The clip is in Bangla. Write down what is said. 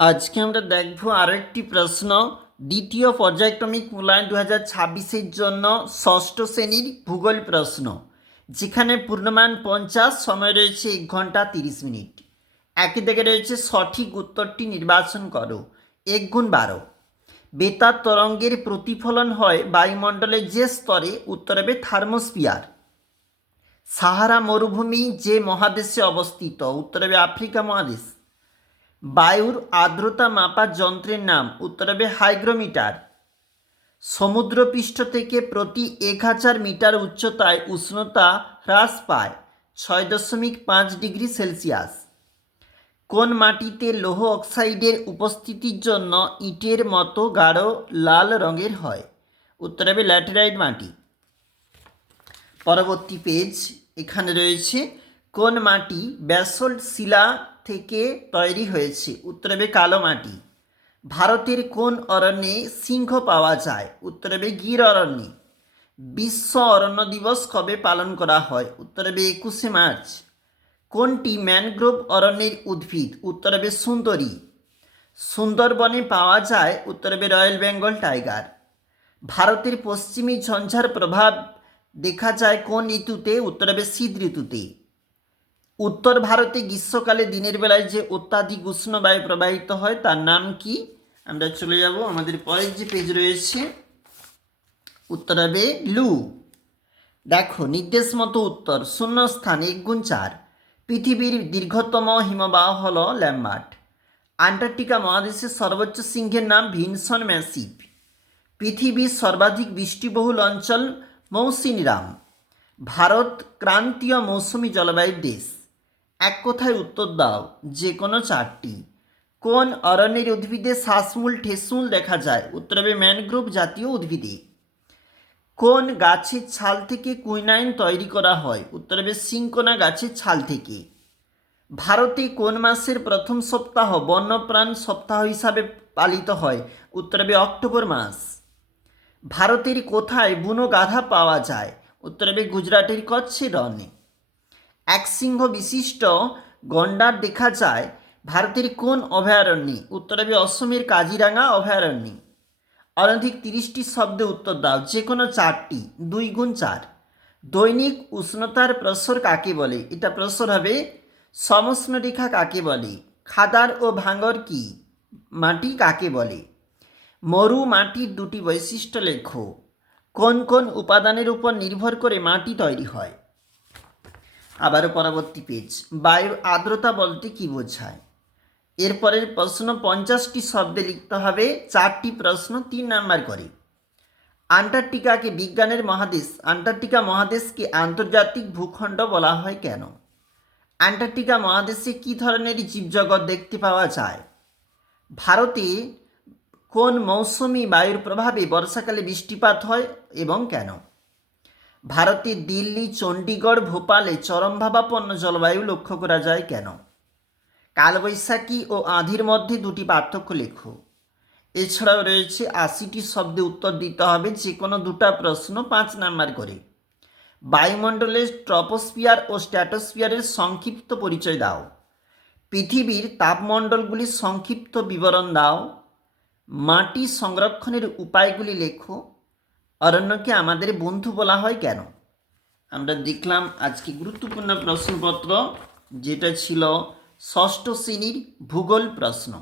আজকে আমরা দেখব আরও একটি প্রশ্ন। দ্বিতীয় পর্যায়ক্রমিক মূল্যায়ন 2026-এর জন্য ষষ্ঠ শ্রেণীর ভূগোল প্রশ্ন, যেখানে পূর্ণমান 50, সময় রয়েছে 1 ঘন্টা 30 মিনিট। একই দিকে রয়েছে সঠিক উত্তরটি নির্বাচন করো। 1 × 12। বেতার তরঙ্গের প্রতিফলন হয় বায়ুমণ্ডলের যে স্তরে? উত্তর হবে থার্মোস্ফিয়ার। সাহারা মরুভূমি যে মহাদেশে অবস্থিত? উত্তর হবে আফ্রিকা মহাদেশ। বায়ুর আর্দ্রতা মাপার যন্ত্রের নাম? উত্তর হবে হাইগ্রোমিটার। সমুদ্রপৃষ্ঠ থেকে প্রতি 1000 মিটার উচ্চতায় উষ্ণতা হ্রাস পায় 6.5 ডিগ্রি সেলসিয়াস। কোন মাটিতে লৌহ অক্সাইডের উপস্থিতির জন্য ইটের মতো গাঢ় লাল রঙের হয়? উত্তর হবে ল্যাটেরাইট মাটি। পরবর্তী পেজ, এখানে রয়েছে কোন মাটি ব্যাসল্ট শিলা থেকে তৈরি হয়েছে? উত্তর হবে কালো মাটি। ভারতের কোন অরণ্যে সিংহ পাওয়া যায়? উত্তর হবে গির অরণ্যে। বিশ্ব অরণ্য দিবস কবে পালন করা হয়? উত্তর হবে 21শে মার্চ। কোনটি ম্যানগ্রোভ অরণ্যের উদ্ভিদ? উত্তর হবে সুন্দরী। সুন্দরবনে পাওয়া যায়? উত্তর হবে রয়্যাল বেঙ্গল টাইগার। ভারতের পশ্চিমী ঝঞ্ঝার প্রভাব দেখা যায় কোন ঋতুতে? উত্তর হবে শীত ঋতুতে। উত্তর ভারতে গ্রীষ্মকালে দিনের বেলায় যে অত্যাধিক উষ্ণ বায়ু প্রবাহিত হয় তার নাম কি? আমরা চলে যাব আমাদের পরের যে পেজ রয়েছে, উত্তর হবে লু। দেখো নির্দেশ মতো উত্তর। শূন্যস্থান 1 × 4। পৃথিবীর দীর্ঘতম হিমবাহ হল ল্যাম্বার্ট। আন্টার্কটিকা মহাদেশের সর্বোচ্চ সিংহের নাম ভিনসন ম্যাসিভ। পৃথিবীর সর্বাধিক বৃষ্টিবহুল অঞ্চল মৌসিনরাম। ভারত ক্রান্তীয় মৌসুমী জলবায়ুর দেশ। এক কথায় উত্তর দাও, যে কোনো 4টি। কোন অরণ্যের উদ্ভিদে শ্বাসমূল ঠেসমূল দেখা যায়? উত্তর হবে ম্যানগ্রোভ জাতীয় উদ্ভিদে। কোন গাছের ছাল থেকে কুইনাইন তৈরি করা হয়? উত্তর হবে সিনকোনা গাছের ছাল থেকে। ভারতে কোন মাসের প্রথম সপ্তাহ বন্যপ্রাণ সপ্তাহ হিসাবে পালিত হয়? উত্তর হবে অক্টোবর মাস। ভারতের কোথায় বুনো গাধা পাওয়া যায়? উত্তর হবে গুজরাটের কচ্ছের রণে। এক সিংহ বিশিষ্ট গন্ডার দেখা যায় ভারতের কোন অভয়ারণ্যে? উত্তর হবে অসমের কাজিরাঙা অভয়ারণ্যে। অনধিক 30টি শব্দে উত্তর দাও, যে কোনো 4টি। 2 × 4। দৈনিক উষ্ণতার প্রসর কাকে বলে? এটা প্রসর হবে। সমষ্ণরেখা কাকে বলে? খাদার ও ভাঙর কি মাটি কাকে বলে? মরু মাটির 2টি বৈশিষ্ট্য লেখো। কোন কোন উপাদানের উপর নির্ভর করে মাটি তৈরি হয়? আবারও পরবর্তী পেজ। বায়ুর আর্দ্রতা বলতে কি বোঝায়? এরপরের প্রশ্ন 50টি শব্দে লিখতে হবে। 4টি প্রশ্ন 3 নাম্বার করে। আন্টার্কটিকাকে বিজ্ঞানের মহাদেশ, আন্টার্কটিকা মহাদেশকে আন্তর্জাতিক ভূখণ্ড বলা হয় কেন? আন্টার্কটিকা মহাদেশে কী ধরনের জীবজগৎ দেখতে পাওয়া যায়? ভারতে কোন মৌসুমি বায়ুর প্রভাবে বর্ষাকালে বৃষ্টিপাত হয় এবং কেন? ভারতে দিল্লি, চণ্ডীগড়, ভোপালে চরমভাবাপন্ন জলবায়ু লক্ষ্য করা যায় কেন? কালবৈশাখী ও আঁধির মধ্যে 2টি পার্থক্য লেখো। এছাড়াও রয়েছে 80টি শব্দে উত্তর দিতে হবে, যে কোনো 2টা প্রশ্ন 5 নাম্বার করে। বায়ুমণ্ডলের ট্রপোস্ফিয়ার ও স্ট্র্যাটোস্ফিয়ারের সংক্ষিপ্ত পরিচয় দাও। পৃথিবীর তাপমণ্ডলগুলির সংক্ষিপ্ত বিবরণ দাও। মাটি সংরক্ষণের উপায়গুলি লেখো। অরণ্যকে আমাদের বন্ধু বলা হয় কেন? আমরা দেখলাম আজকে গুরুত্বপূর্ণ প্রশ্নপত্র, যেটা ছিল ষষ্ঠ শ্রেণীর ভূগোল প্রশ্ন।